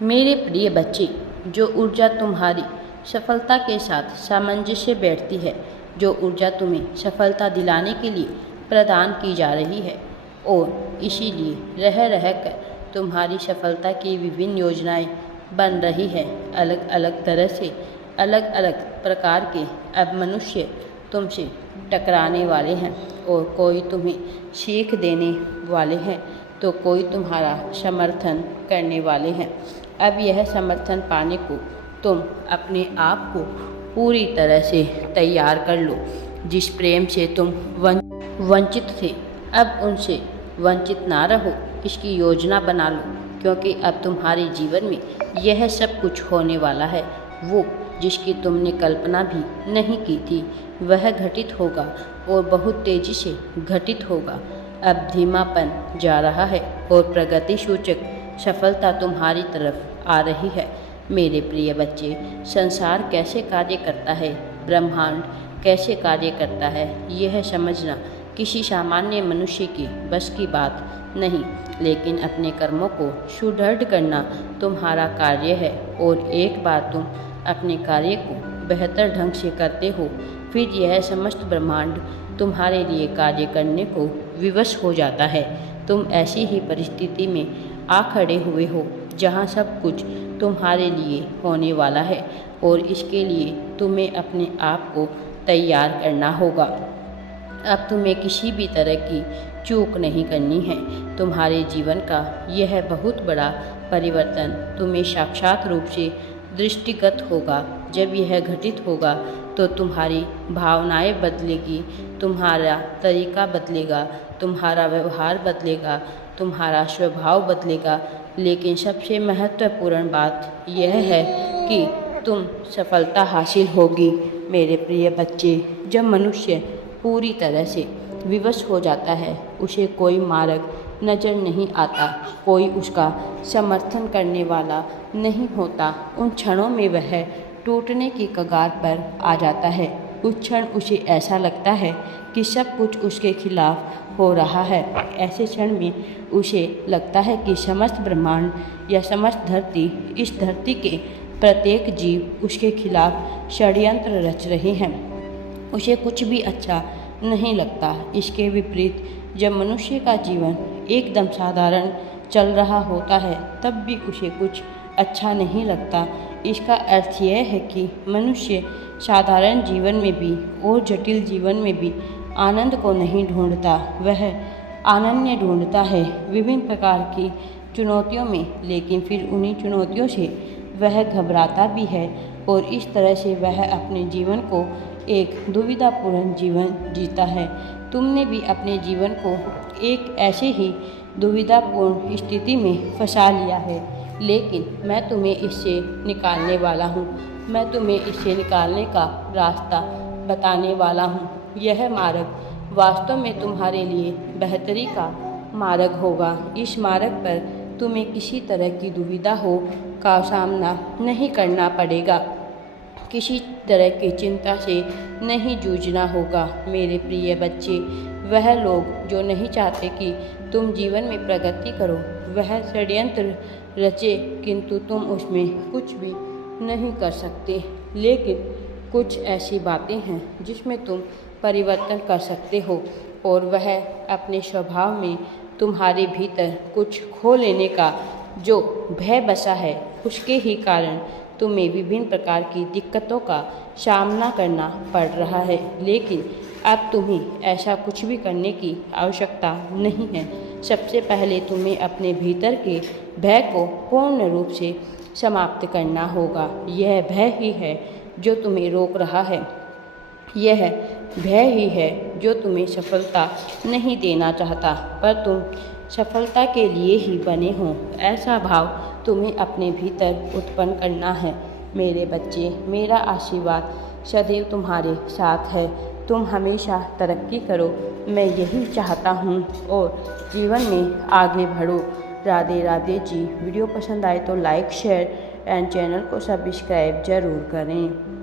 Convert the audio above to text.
मेरे प्रिय बच्चे, जो ऊर्जा तुम्हारी सफलता के साथ सामंजस्य बैठती है, जो ऊर्जा तुम्हें सफलता दिलाने के लिए प्रदान की जा रही है और इसीलिए रह रह कर तुम्हारी सफलता की विभिन्न योजनाएं बन रही है। अलग अलग तरह से अलग अलग प्रकार के अब मनुष्य तुमसे टकराने वाले हैं और कोई तुम्हें सीख देने वाले हैं तो कोई तुम्हारा समर्थन करने वाले हैं। अब यह समर्थन पाने को तुम अपने आप को पूरी तरह से तैयार कर लो। जिस प्रेम से तुम वंचित थे, अब उनसे वंचित ना रहो, इसकी योजना बना लो, क्योंकि अब तुम्हारे जीवन में यह सब कुछ होने वाला है। वो जिसकी तुमने कल्पना भी नहीं की थी वह घटित होगा और बहुत तेजी से घटित होगा। अब धीमापन जा रहा है और प्रगति सूचक सफलता तुम्हारी तरफ आ रही है। मेरे प्रिय बच्चे, संसार कैसे कार्य करता है, ब्रह्मांड कैसे कार्य करता है, यह समझना किसी सामान्य मनुष्य की बस की बात नहीं, लेकिन अपने कर्मों को सुदृढ़ करना तुम्हारा कार्य है। और एक बार तुम अपने कार्य को बेहतर ढंग से करते हो, फिर यह समस्त ब्रह्मांड तुम्हारे लिए कार्य करने को विवश हो जाता है। तुम ऐसी ही परिस्थिति में आ खड़े हुए हो जहाँ सब कुछ तुम्हारे लिए होने वाला है और इसके लिए तुम्हें अपने आप को तैयार करना होगा। अब तुम्हें किसी भी तरह की चूक नहीं करनी है। तुम्हारे जीवन का यह बहुत बड़ा परिवर्तन तुम्हें साक्षात रूप से दृष्टिगत होगा। जब यह घटित होगा तो तुम्हारी भावनाएं बदलेगी, तुम्हारा तरीका बदलेगा, तुम्हारा व्यवहार बदलेगा, तुम्हारा स्वभाव बदलेगा। लेकिन सबसे महत्वपूर्ण बात यह है कि तुम सफलता हासिल होगी। मेरे प्रिय बच्चे, जब मनुष्य पूरी तरह से विवश हो जाता है, उसे कोई मार्ग नज़र नहीं आता, कोई उसका समर्थन करने वाला नहीं होता। उन क्षणों में वह टूटने की कगार पर आ जाता है। उस क्षण उसे ऐसा लगता है कि सब कुछ उसके खिलाफ हो रहा है। ऐसे क्षण में उसे लगता है कि समस्त ब्रह्मांड या समस्त धरती, इस धरती के प्रत्येक जीव उसके खिलाफ षड्यंत्र रच रहे हैं। उसे कुछ भी अच्छा नहीं लगता। इसके विपरीत जब मनुष्य का जीवन एकदम साधारण चल रहा होता है, तब भी उसे कुछ अच्छा नहीं लगता। इसका अर्थ यह है कि मनुष्य साधारण जीवन में भी और जटिल जीवन में भी आनंद को नहीं ढूंढता, वह आनंद ढूंढता है विभिन्न प्रकार की चुनौतियों में। लेकिन फिर उन्हीं चुनौतियों से वह घबराता भी है और इस तरह से वह अपने जीवन को एक दुविधापूर्ण जीवन जीता है। तुमने भी अपने जीवन को एक ऐसे ही दुविधापूर्ण स्थिति में फंसा लिया है, लेकिन मैं तुम्हें इससे निकालने वाला हूँ। मैं तुम्हें इससे निकालने का रास्ता बताने वाला हूँ। यह मार्ग वास्तव में तुम्हारे लिए बेहतरी का मार्ग होगा। इस मार्ग पर तुम्हें किसी तरह की दुविधा हो का सामना नहीं करना पड़ेगा, किसी तरह की चिंता से नहीं जूझना होगा। मेरे प्रिय बच्चे, वह लोग जो नहीं चाहते कि तुम जीवन में प्रगति करो, वह षड्यंत्र रचे, किंतु तुम उसमें कुछ भी नहीं कर सकते। लेकिन कुछ ऐसी बातें हैं जिसमें तुम परिवर्तन कर सकते हो, और वह अपने स्वभाव में तुम्हारे भीतर कुछ खो लेने का जो भय बसा है, उसके ही कारण तुम्हें विभिन्न प्रकार की दिक्कतों का सामना करना पड़ रहा है। लेकिन अब तुम्हें ऐसा कुछ भी करने की आवश्यकता नहीं है। सबसे पहले तुम्हें अपने भीतर के भय को पूर्ण रूप से समाप्त करना होगा। यह भय ही है जो तुम्हें रोक रहा है। यह भय ही है जो तुम्हें सफलता नहीं देना चाहता, पर तुम सफलता के लिए ही बने हो, ऐसा भाव तुम्हें अपने भीतर उत्पन्न करना है। मेरे बच्चे, मेरा आशीर्वाद सदैव तुम्हारे साथ है। तुम हमेशा तरक्की करो, मैं यही चाहता हूँ, और जीवन में आगे बढ़ो। राधे राधे जी। वीडियो पसंद आए तो लाइक, शेयर एंड चैनल को सब्सक्राइब जरूर करें।